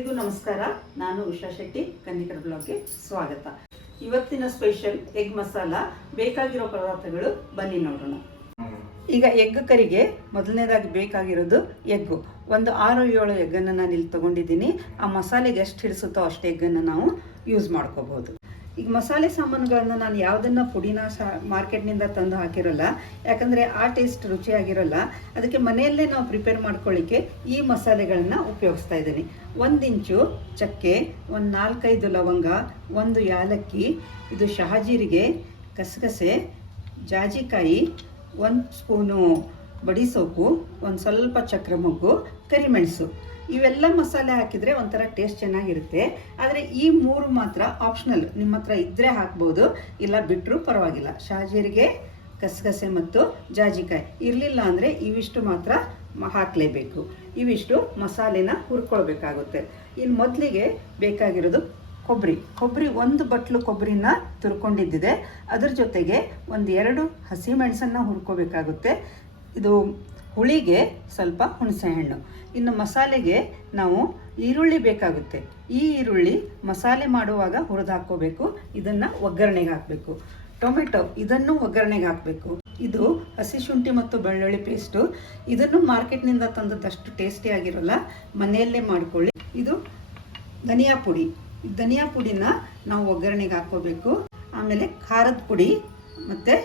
ಎಲ್ಲರಿಗೂ ನಮಸ್ಕಾರ. ನಾನು ಉಷಾ ಶೆಟ್ಟಿ, ಕನ್ನಿಕರ ಬ್ಲಾಗ್ಗೆ ಸ್ವಾಗತ. ಇವತ್ತಿನ ಸ್ಪೆಷಲ್ ಎಗ್ ಮಸಾಲ. ಬೇಕಾಗಿರೋ ಪದಾರ್ಥಗಳು ಬನ್ನಿ ನೋಡೋಣ. ಈಗ ಎಗ್ ಕರಿಗೆ ಮೊದಲನೇದಾಗಿ ಬೇಕಾಗಿರೋದು ಎಗ್ಗು. ಒಂದು 6-7 ಎಗ್ಗನ್ನು ನಾನು ಇಲ್ಲಿ ತೊಗೊಂಡಿದ್ದೀನಿ. ಆ ಮಸಾಲೆಗೆ ಎಷ್ಟು ಹಿಡಿಸುತ್ತೋ ಅಷ್ಟು ಎಗ್ಗನ್ನು ನಾವು ಯೂಸ್ ಮಾಡ್ಕೋಬೋದು. ಈಗ ಮಸಾಲೆ ಸಾಮಾನುಗಳನ್ನ ನಾನು ಯಾವುದನ್ನು ಪುಡಿನ ಮಾರ್ಕೆಟ್ನಿಂದ ತಂದು ಹಾಕಿರೋಲ್ಲ, ಯಾಕಂದರೆ ಆ ಟೇಸ್ಟ್ ರುಚಿಯಾಗಿರೋಲ್ಲ. ಅದಕ್ಕೆ ಮನೆಯಲ್ಲೇ ನಾವು ಪ್ರಿಪೇರ್ ಮಾಡ್ಕೊಳ್ಳಿಕ್ಕೆ ಈ ಮಸಾಲೆಗಳನ್ನ ಉಪಯೋಗಿಸ್ತಾ ಇದ್ದೀನಿ. 1 ಇಂಚು ಚಕ್ಕೆ, ಒಂದು 4-5 ಲವಂಗ, 1 ಯಾಲಕ್ಕಿ, ಇದು ಶಹಾಜೀರಿಗೆ, ಗಸಗಸೆ, ಜಾಜಿಕಾಯಿ, 1 ಸ್ಪೂನು ಬಡಿಸೊಪ್ಪು, ಒಂದು ಸ್ವಲ್ಪ ಚಕ್ರ ಮೊಗ್ಗು, ಕರಿಮೆಣಸು. ಇವೆಲ್ಲ ಮಸಾಲೆ ಹಾಕಿದರೆ ಒಂಥರ ಟೇಸ್ಟ್ ಚೆನ್ನಾಗಿರುತ್ತೆ. ಆದರೆ ಈ 3 ಮಾತ್ರ ಆಪ್ಷನಲ್. ನಿಮ್ಮ ಹತ್ರ ಇದ್ದರೆ ಹಾಕ್ಬೋದು, ಇಲ್ಲ ಬಿಟ್ಟರೂ ಪರವಾಗಿಲ್ಲ. ಶಹಾಜೀರಿಗೆ, ಗಸಗಸೆ ಮತ್ತು ಜಾಜಿಕಾಯಿ ಇರಲಿಲ್ಲ ಅಂದರೆ ಇವಿಷ್ಟು ಮಾತ್ರ ಹಾಕಲೇಬೇಕು. ಇವಿಷ್ಟು ಮಸಾಲೆನ ಹುರ್ಕೊಳ್ಬೇಕಾಗುತ್ತೆ. ಇನ್ನು ಮೊದಲಿಗೆ ಬೇಕಾಗಿರೋದು ಕೊಬ್ಬರಿ. 1 ಬಟ್ಲು ಕೊಬ್ಬರಿನ ತುರ್ಕೊಂಡಿದ್ದಿದೆ. ಅದ್ರ ಜೊತೆಗೆ 1-2 ಹಸಿಮೆಣಸನ್ನು ಹುರ್ಕೋಬೇಕಾಗುತ್ತೆ. ಇದು ಹುಳಿಗೆ ಸ್ವಲ್ಪ ಹುಣಸೆಹಣ್ಣು. ಇನ್ನು ಮಸಾಲೆಗೆ ನಾವು ಈರುಳ್ಳಿ ಬೇಕಾಗುತ್ತೆ. ಈ ಈರುಳ್ಳಿ ಮಸಾಲೆ ಮಾಡುವಾಗ ಹುರಿದು ಹಾಕ್ಕೋಬೇಕು. ಇದನ್ನು ಒಗ್ಗರಣೆಗೆ ಹಾಕಬೇಕು. ಟೊಮೆಟೊ, ಇದನ್ನು ಒಗ್ಗರಣೆಗೆ ಹಾಕಬೇಕು. ಇದು ಹಸಿ ಶುಂಠಿ ಮತ್ತು ಬೆಳ್ಳುಳ್ಳಿ ಪೇಸ್ಟು. ಇದನ್ನು ಮಾರ್ಕೆಟ್ನಿಂದ ತಂದದ್ದಷ್ಟು ಟೇಸ್ಟಿಯಾಗಿರೋಲ್ಲ, ಮನೆಯಲ್ಲೇ ಮಾಡ್ಕೊಳ್ಳಿ. ಇದು ಧನಿಯಾ ಪುಡಿ. ಧನಿಯಾ ಪುಡಿನ ನಾವು ಒಗ್ಗರಣೆಗೆ ಹಾಕ್ಕೋಬೇಕು. ಆಮೇಲೆ ಖಾರದ ಪುಡಿ ಮತ್ತು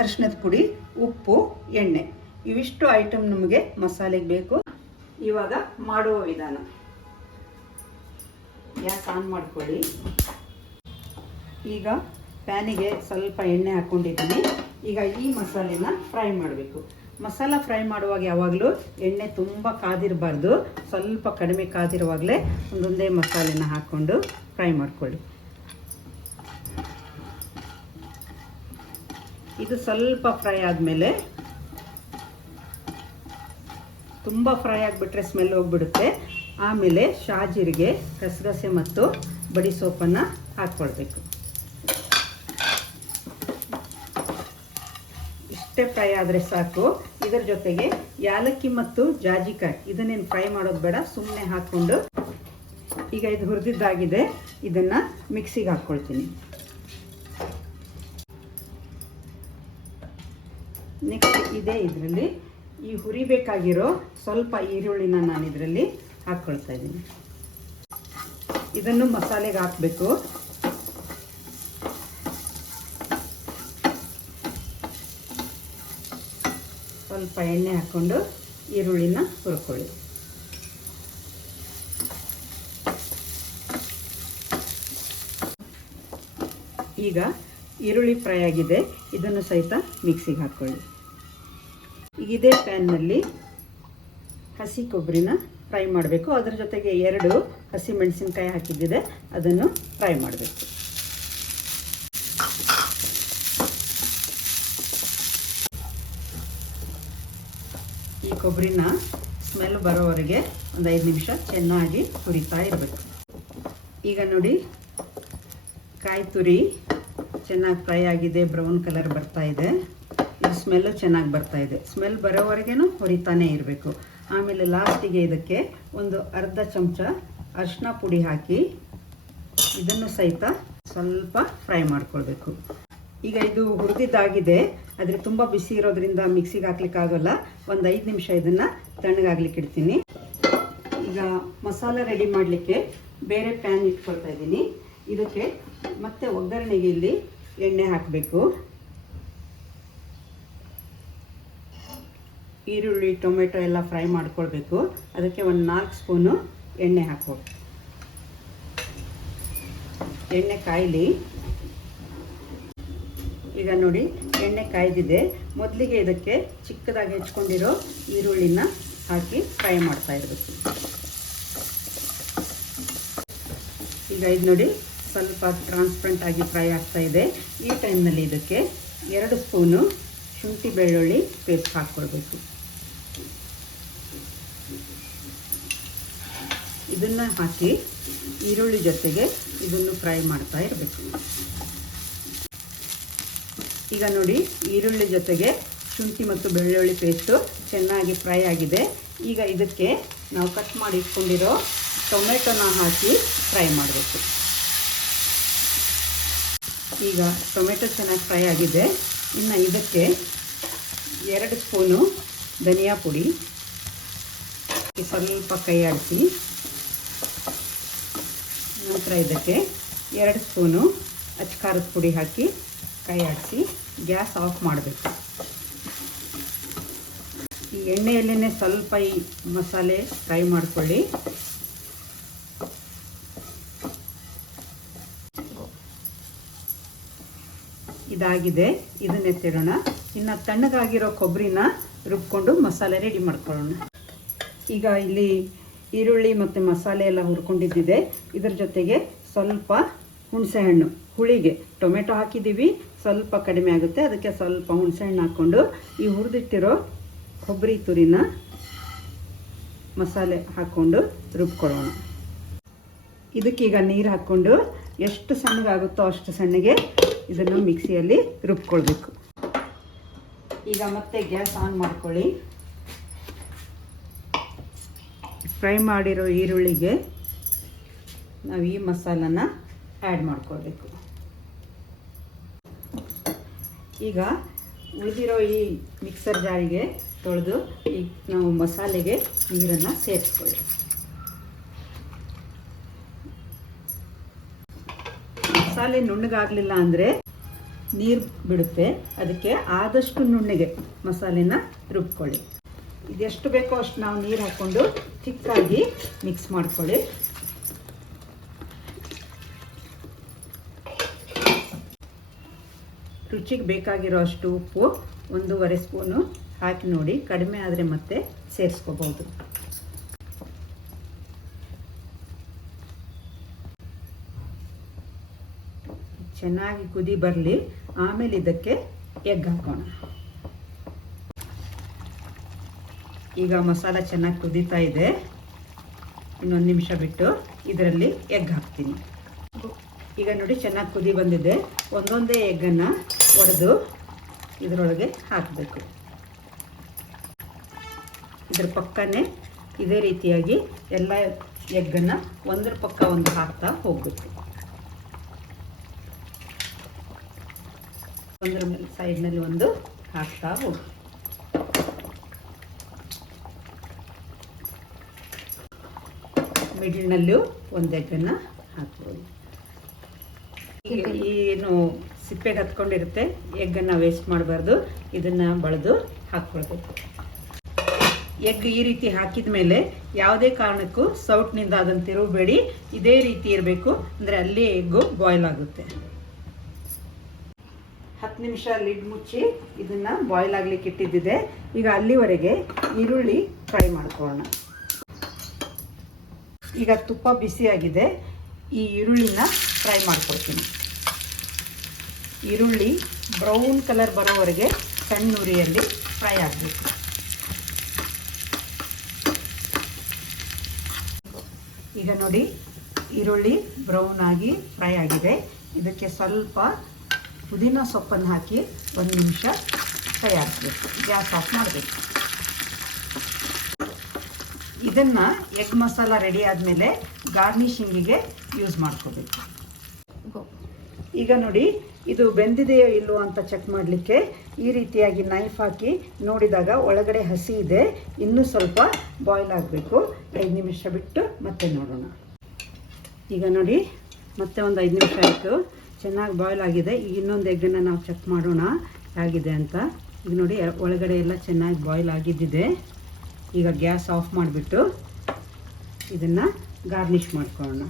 ಅರಿಶಿಣದ ಪುಡಿ, ಉಪ್ಪು, ಎಣ್ಣೆ, ಇವಿಷ್ಟು ಐಟಮ್ ನಮಗೆ ಮಸಾಲೆಗೆ ಬೇಕು. ಇವಾಗ ಮಾಡುವ ವಿಧಾನ. ಗ್ಯಾಸ್ ಆನ್ ಮಾಡ್ಕೊಳ್ಳಿ. ಈಗ ಪ್ಯಾನಿಗೆ ಸ್ವಲ್ಪ ಎಣ್ಣೆ ಹಾಕ್ಕೊಂಡಿದ್ದೀನಿ. ಈಗ ಈ ಮಸಾಲೆನ ಫ್ರೈ ಮಾಡಬೇಕು. ಮಸಾಲ ಫ್ರೈ ಮಾಡುವಾಗ ಯಾವಾಗಲೂ ಎಣ್ಣೆ ತುಂಬ ಕಾದಿರಬಾರ್ದು, ಸ್ವಲ್ಪ ಕಡಿಮೆ ಕಾದಿರುವಾಗಲೇ ಒಂದೊಂದೇ ಮಸಾಲೆನ ಹಾಕ್ಕೊಂಡು ಫ್ರೈ ಮಾಡ್ಕೊಳ್ಳಿ. ಇದು ಸ್ವಲ್ಪ ಫ್ರೈ ಆದಮೇಲೆ, ತುಂಬ ಫ್ರೈ ಆಗಿಬಿಟ್ರೆ ಸ್ಮೆಲ್ ಹೋಗ್ಬಿಡುತ್ತೆ. ಆಮೇಲೆ ಶಹಾಜೀರಿಗೆ, ಗಸಗಸೆ ಮತ್ತು ಬಡಿಸೊಪ್ಪನ್ನು ಹಾಕ್ಕೊಳ್ಬೇಕು. ಇಷ್ಟೇ ಫ್ರೈ ಆದರೆ ಸಾಕು. ಇದರ ಜೊತೆಗೆ ಯಾಲಕ್ಕಿ ಮತ್ತು ಜಾಜಿಕಾಯಿ, ಇದನ್ನೇನು ಫ್ರೈ ಮಾಡೋದು ಬೇಡ, ಸುಮ್ಮನೆ ಹಾಕ್ಕೊಂಡು. ಈಗ ಇದು ಹುರಿದಿದ್ದಾಗಿದೆ, ಇದನ್ನು ಮಿಕ್ಸಿಗೆ ಹಾಕ್ಕೊಳ್ತೀನಿ. ನೆಕ್ಸ್ಟ್ ಇದರಲ್ಲಿ ಈ ಹುರಿಬೇಕಾಗಿರೋ ಸ್ವಲ್ಪ ಈರುಳ್ಳಿನ ನಾನು ಇದರಲ್ಲಿ ಹಾಕ್ಕೊಳ್ತಾ ಇದ್ದೀನಿ. ಇದನ್ನು ಮಸಾಲೆಗೆ ಹಾಕಬೇಕು. ಸ್ವಲ್ಪ ಎಣ್ಣೆ ಹಾಕ್ಕೊಂಡು ಈರುಳ್ಳಿನ ಹುರ್ಕೊಳ್ಳಿ. ಈಗ ಈರುಳ್ಳಿ ಫ್ರೈ ಆಗಿದೆ, ಇದನ್ನು ಸಹಿತ ಮಿಕ್ಸಿಗೆ ಹಾಕ್ಕೊಳ್ಳಿ. ಈಗ ಇದೇ ಪ್ಯಾನ್ನಲ್ಲಿ ಹಸಿ ಕೊಬ್ಬರಿನ ಫ್ರೈ ಮಾಡಬೇಕು. ಅದರ ಜೊತೆಗೆ 2 ಹಸಿ ಮೆಣಸಿನ್ಕಾಯಿ ಹಾಕಿದ್ದಿದೆ, ಅದನ್ನು ಫ್ರೈ ಮಾಡಬೇಕು. ಈ ಕೊಬ್ಬರಿನ ಸ್ಮೆಲ್ ಬರೋವರೆಗೆ ಒಂದು 5 ನಿಮಿಷ ಚೆನ್ನಾಗಿ ಹುರಿತಾ ಇರಬೇಕು. ಈಗ ನೋಡಿ, ಕಾಯಿ ತುರಿ ಚೆನ್ನಾಗಿ ಫ್ರೈ ಆಗಿದೆ, ಬ್ರೌನ್ ಕಲರ್ ಬರ್ತಾ ಇದೆ. ಇದು ಸ್ಮೆಲ್ಲು ಚೆನ್ನಾಗಿ ಬರ್ತಾ ಇದೆ. ಸ್ಮೆಲ್ ಬರೋವರೆಗೇನು ಹುರಿತಾನೇ ಇರಬೇಕು. ಆಮೇಲೆ ಲಾಸ್ಟಿಗೆ ಇದಕ್ಕೆ ಒಂದು ಅರ್ಧ ಚಮಚ ಅರಿಶಿನ ಪುಡಿ ಹಾಕಿ ಇದನ್ನು ಸಹಿತ ಸ್ವಲ್ಪ ಫ್ರೈ ಮಾಡ್ಕೊಳ್ಬೇಕು. ಈಗ ಇದು ಹುರಿದಿದ್ದಾಗಿದೆ, ಆದರೆ ತುಂಬ ಬಿಸಿ ಇರೋದ್ರಿಂದ ಮಿಕ್ಸಿಗೆ ಹಾಕ್ಲಿಕ್ಕಾಗಲ್ಲ. ಒಂದು 5 ನಿಮಿಷ ಇದನ್ನು ತಣ್ಣಗಾಗ್ಲಿಕ್ಕೆ ಇಡ್ತೀನಿ. ಈಗ ಮಸಾಲ ರೆಡಿ ಮಾಡಲಿಕ್ಕೆ ಬೇರೆ ಪ್ಯಾನ್ ಇಟ್ಕೊಳ್ತಾ ಇದ್ದೀನಿ. ಇದಕ್ಕೆ ಮತ್ತೆ ಒಗ್ಗರಣೆಗೆ ಇಲ್ಲಿ ಎಣ್ಣೆ ಹಾಕಬೇಕು. ಈರುಳ್ಳಿ, ಟೊಮೆಟೊ ಎಲ್ಲ ಫ್ರೈ ಮಾಡ್ಕೊಳ್ಬೇಕು. ಅದಕ್ಕೆ ಒಂದು 4 ಸ್ಪೂನು ಎಣ್ಣೆ ಹಾಕ್ಬೇಕು. ಎಣ್ಣೆ ಕಾಯಲಿ. ಈಗ ನೋಡಿ, ಎಣ್ಣೆ ಕಾಯ್ದಿದೆ. ಮೊದಲಿಗೆ ಇದಕ್ಕೆ ಚಿಕ್ಕದಾಗಿ ಹೆಚ್ಕೊಂಡಿರೋ ಈರುಳ್ಳಿನ ಹಾಕಿ ಫ್ರೈ ಮಾಡ್ತಾ ಇರಬೇಕು. ಈಗ ಇದು ನೋಡಿ, ಸ್ವಲ್ಪ ಟ್ರಾನ್ಸ್ಪರೆಂಟ್ ಆಗಿ ಫ್ರೈ ಆಗ್ತಾ ಇದೆ. ಈ ಟೈಮ್ನಲ್ಲಿ ಇದಕ್ಕೆ 2 ಸ್ಪೂನು ಶುಂಠಿ ಬೆಳ್ಳುಳ್ಳಿ ಪೇಸ್ಟ್ ಹಾಕ್ಕೊಳ್ಬೇಕು. ಇದನ್ನು ಹಾಕಿ ಈರುಳ್ಳಿ ಜೊತೆಗೆ ಇದನ್ನು ಫ್ರೈ ಮಾಡ್ತಾ ಇರಬೇಕು. ಈಗ ನೋಡಿ, ಈರುಳ್ಳಿ ಜೊತೆಗೆ ಶುಂಠಿ ಮತ್ತು ಬೆಳ್ಳುಳ್ಳಿ ಪೇಸ್ಟು ಚೆನ್ನಾಗಿ ಫ್ರೈ ಆಗಿದೆ. ಈಗ ಇದಕ್ಕೆ ನಾವು ಕಟ್ ಮಾಡಿ ಇಟ್ಕೊಂಡಿರೋ ಟೊಮೆಟೊನ ಹಾಕಿ ಫ್ರೈ ಮಾಡಬೇಕು. ಈಗ ಟೊಮೆಟೊ ಚೆನ್ನಾಗಿ ಫ್ರೈ ಆಗಿದೆ. ಇನ್ನು ಇದಕ್ಕೆ 2 ಸ್ಪೂನು ಧನಿಯಾ ಪುಡಿ, ಸ್ವಲ್ಪ ಕೈ ಆಡಿಸಿ. ನಂತರ ಇದಕ್ಕೆ 2 ಸ್ಪೂನು ಅಚ್ಚಕಾರದ ಪುಡಿ ಹಾಕಿ ಕೈ ಆಡಿಸಿ ಗ್ಯಾಸ್ ಆಫ್ ಮಾಡಬೇಕು. ಈ ಎಣ್ಣೆಯಲ್ಲೇ ಸ್ವಲ್ಪ ಈ ಮಸಾಲೆ ಫ್ರೈ ಮಾಡ್ಕೊಳ್ಳಿ. ಇದಾಗಿದೆ, ಇದನ್ನ ಎತ್ತಿಡೋಣ. ಇನ್ನು ತಣ್ಣಗಾಗಿರೋ ಕೊಬ್ಬರಿನ ರುಬ್ಕೊಂಡು ಮಸಾಲೆ ರೆಡಿ ಮಾಡ್ಕೊಳ್ಳೋಣ. ಈಗ ಇಲ್ಲಿ ಈರುಳ್ಳಿ ಮತ್ತು ಮಸಾಲೆ ಎಲ್ಲ ಹುರ್ಕೊಂಡಿದ್ದಿದೆ. ಇದರ ಜೊತೆಗೆ ಸ್ವಲ್ಪ ಹುಣಸೆಹಣ್ಣು, ಹುಳಿಗೆ ಟೊಮೆಟೊ ಹಾಕಿದ್ದೀವಿ, ಸ್ವಲ್ಪ ಕಡಿಮೆ ಆಗುತ್ತೆ, ಅದಕ್ಕೆ ಸ್ವಲ್ಪ ಹುಣಸೆಹಣ್ಣು ಹಾಕ್ಕೊಂಡು ಈ ಹುರಿದಿಟ್ಟಿರೋ ಕೊಬ್ಬರಿ ತುರಿನ ಮಸಾಲೆ ಹಾಕ್ಕೊಂಡು ರುಬ್ಕೊಳ್ಳೋಣ. ಇದಕ್ಕೀಗ ನೀರು ಹಾಕ್ಕೊಂಡು ಎಷ್ಟು ಸಣ್ಣಗಾಗುತ್ತೋ ಅಷ್ಟು ಸಣ್ಣಗೆ ಇದನ್ನು ಮಿಕ್ಸಿಯಲ್ಲಿ ರುಬ್ಕೊಳ್ಬೇಕು. ಈಗ ಮತ್ತೆ ಗ್ಯಾಸ್ ಆನ್ ಮಾಡ್ಕೊಳ್ಳಿ. ಫ್ರೈ ಮಾಡಿರೋ ಈರುಳ್ಳಿಗೆ ನಾವು ಈ ಮಸಾಲನ ಆ್ಯಡ್ ಮಾಡ್ಕೊಳ್ಬೇಕು. ಈಗ ಉಳಿದಿರೋ ಈ ಮಿಕ್ಸರ್ ಜಾರಿಗೆ ತೊಳೆದು ಈಗ ನಾವು ಮಸಾಲೆಗೆ ನೀರನ್ನು ಸೇರಿಸ್ಕೊಳ್ಳಿ. ಮಸಾಲೆ ನುಣ್ಣಗಾಗಲಿಲ್ಲ ಅಂದರೆ ನೀರು ಬಿಡುತ್ತೆ, ಅದಕ್ಕೆ ಆದಷ್ಟು ನುಣ್ಣಗೆ ಮಸಾಲೆನ ರುಬ್ಕೊಳ್ಳಿ. ಇದೆಷ್ಟು ಬೇಕೋ ಅಷ್ಟು ನಾವು ನೀರು ಹಾಕ್ಕೊಂಡು ಚಿಕ್ಕಾಗಿ ಮಿಕ್ಸ್ ಮಾಡ್ಕೊಳ್ಳಿ. ರುಚಿಗೆ ಬೇಕಾಗಿರೋ ಅಷ್ಟು ಉಪ್ಪು 1.5 ಸ್ಪೂನು ಹಾಕಿ ನೋಡಿ, ಕಡಿಮೆ ಆದರೆ ಮತ್ತೆ ಸೇರಿಸ್ಕೋಬಹುದು. ಚೆನ್ನಾಗಿ ಕುದಿ ಬರಲಿ, ಆಮೇಲೆ ಇದಕ್ಕೆ ಎಗ್ ಹಾಕೋಣ. ಈಗ ಮಸಾಲ ಚೆನ್ನಾಗಿ ಕುದೀತಾ ಇದೆ. ಇನ್ನೊಂದು ನಿಮಿಷ ಬಿಟ್ಟು ಇದರಲ್ಲಿ ಎಗ್ ಹಾಕ್ತೀನಿ. ಈಗ ನೋಡಿ ಚೆನ್ನಾಗಿ ಕುದಿ ಬಂದಿದೆ. ಒಂದೊಂದೇ ಎಗ್ಗನ್ನು ಒಡೆದು ಇದರೊಳಗೆ ಹಾಕಬೇಕು. ಇದರ ಪಕ್ಕನೇ ಇದೇ ರೀತಿಯಾಗಿ ಎಲ್ಲ ಎಗ್ಗನ್ನು ಒಂದರ ಪಕ್ಕ ಒಂದು ಹಾಕ್ತಾ ಹೋಗಬೇಕು. ಒಂದರ ಮೇಲೆ ಸೈಡ್ನಲ್ಲಿ ಒಂದು ಹಾಕ್ತಾ ಹೋಗಿ. ಮಿಡ್ಲ್ನಲ್ಲೂ ಒಂದು ಎಗ್ಗನ್ನು ಹಾಕ್ಬೋದು. ಏನು ಸಿಪ್ಪೆಗೆ ಹತ್ಕೊಂಡಿರುತ್ತೆ ಎಗ್ಗನ್ನು ವೇಸ್ಟ್ ಮಾಡಬಾರ್ದು, ಇದನ್ನು ಬಳಿದು ಹಾಕ್ಕೊಳ್ಬೇಕು. ಎಗ್ ಈ ರೀತಿ ಹಾಕಿದ ಮೇಲೆ ಯಾವುದೇ ಕಾರಣಕ್ಕೂ ಸೌಟ್ನಿಂದ ಅದನ್ನು ತಿರುಗಬೇಡಿ, ಇದೇ ರೀತಿ ಇರಬೇಕು, ಅಂದರೆ ಅಲ್ಲಿ ಎಗ್ಗು ಬಾಯ್ಲ್ ಆಗುತ್ತೆ. 10 ನಿಮಿಷ ಲಿಡ್ ಮುಚ್ಚಿ ಇದನ್ನು ಬಾಯ್ಲ್ ಆಗಲಿಕ್ಕೆ ಇಟ್ಟಿದ್ದಿದೆ. ಈಗ ಅಲ್ಲಿವರೆಗೆ ಈರುಳ್ಳಿ ಫ್ರೈ ಮಾಡ್ಕೊಳ್ಳೋಣ. ಈಗ ತುಪ್ಪ ಬಿಸಿಯಾಗಿದೆ, ಈ ಈರುಳ್ಳಿನ ಫ್ರೈ ಮಾಡ್ಕೊಳ್ತೀನಿ. ಈರುಳ್ಳಿ ಬ್ರೌನ್ ಕಲರ್ ಬರೋವರೆಗೆ ಸಣ್ಣ ಉರಿಯಲ್ಲಿ ಫ್ರೈ ಆಗಬೇಕು. ಈಗ ನೋಡಿ ಈರುಳ್ಳಿ ಬ್ರೌನ್ ಆಗಿ ಫ್ರೈ ಆಗಿದೆ. ಇದಕ್ಕೆ ಸ್ವಲ್ಪ ಪುದೀನ ಸೊಪ್ಪನ್ನು ಹಾಕಿ 1 ನಿಮಿಷ ಫ್ರೈ ಆಗಬೇಕು. ಗ್ಯಾಸ್ ಆಫ್ ಮಾಡಬೇಕು. ಇದನ್ನು ಎಗ್ ಮಸಾಲ ರೆಡಿ ಆದಮೇಲೆ ಗಾರ್ನಿಷಿಂಗಿಗೆ ಯೂಸ್ ಮಾಡ್ಕೋಬೇಕು. ಈಗ ನೋಡಿ ಇದು ಬೆಂದಿದೆಯೋ ಇಲ್ಲೋ ಅಂತ ಚೆಕ್ ಮಾಡಲಿಕ್ಕೆ ಈ ರೀತಿಯಾಗಿ ನೈಫ್ ಹಾಕಿ ನೋಡಿದಾಗ ಒಳಗಡೆ ಹಸಿ ಇದೆ, ಇನ್ನೂ ಸ್ವಲ್ಪ ಬಾಯ್ಲ್ ಆಗಬೇಕು. 5 ನಿಮಿಷ ಬಿಟ್ಟು ಮತ್ತೆ ನೋಡೋಣ. ಈಗ ನೋಡಿ ಮತ್ತೆ ಒಂದು 5 ನಿಮಿಷ ಆಯಿತು, ಚೆನ್ನಾಗಿ ಬಾಯ್ಲ್ ಆಗಿದೆ. ಈಗ ಇನ್ನೊಂದು ಎಗ್ಗನ್ನು ನಾವು ಚೆಕ್ ಮಾಡೋಣ ಹೇಗಿದೆ ಅಂತ. ಈಗ ನೋಡಿ ಒಳಗಡೆ ಎಲ್ಲ ಚೆನ್ನಾಗಿ ಬಾಯ್ಲ್ ಆಗಿದ್ದಿದೆ. ಈಗ ಗ್ಯಾಸ್ ಆಫ್ ಮಾಡಿಬಿಟ್ಟು ಇದನ್ನು ಗಾರ್ನಿಷ್ ಮಾಡ್ಕೊಳ್ಳೋಣ.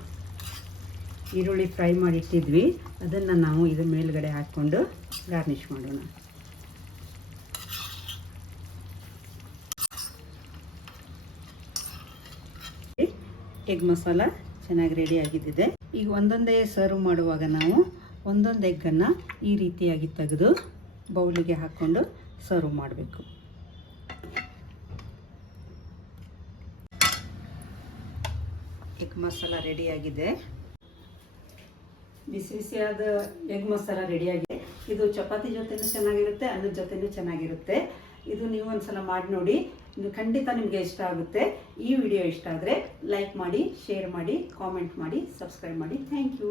ಈರುಳ್ಳಿ ಫ್ರೈ ಮಾಡಿಟ್ಟಿದ್ವಿ, ಅದನ್ನು ನಾವು ಇದ್ರ ಮೇಲ್ಗಡೆ ಹಾಕ್ಕೊಂಡು ಗಾರ್ನಿಷ್ ಮಾಡೋಣ. ಎಗ್ ಮಸಾಲ ಚೆನ್ನಾಗಿ ರೆಡಿ ಆಗಿದ್ದಿದೆ. ಈಗ ಒಂದೊಂದೇ ಸರ್ವ್ ಮಾಡುವಾಗ ನಾವು ಒಂದೊಂದು ಎಗ್ಗನ್ನು ಈ ರೀತಿಯಾಗಿ ತೆಗೆದು ಬೌಲಿಗೆ ಹಾಕ್ಕೊಂಡು ಸರ್ವ್ ಮಾಡಬೇಕು. ಎಗ್ ಮಸಾಲ ರೆಡಿಯಾಗಿದೆ. ಬಿಸಿ ಬಿಸಿಯಾದ ಎಗ್ ಮಸಾಲ ರೆಡಿಯಾಗಿದೆ. ಇದು ಚಪಾತಿ ಜೊತೆನೂ ಚೆನ್ನಾಗಿರುತ್ತೆ, ಅನ್ನದ ಜೊತೆನೂ ಚೆನ್ನಾಗಿರುತ್ತೆ. ಇದು ನೀವು ಒಂದ್ಸಲ ಮಾಡಿ ನೋಡಿ. ಇದು ಖಂಡಿತ ನಿಮಗೆ ಇಷ್ಟ ಆಗುತ್ತೆ. ಈ ವಿಡಿಯೋ ಇಷ್ಟ ಆದರೆ ಲೈಕ್ ಮಾಡಿ, ಶೇರ್ ಮಾಡಿ, ಕಾಮೆಂಟ್ ಮಾಡಿ, ಸಬ್ಸ್ಕ್ರೈಬ್ ಮಾಡಿ. Thank you.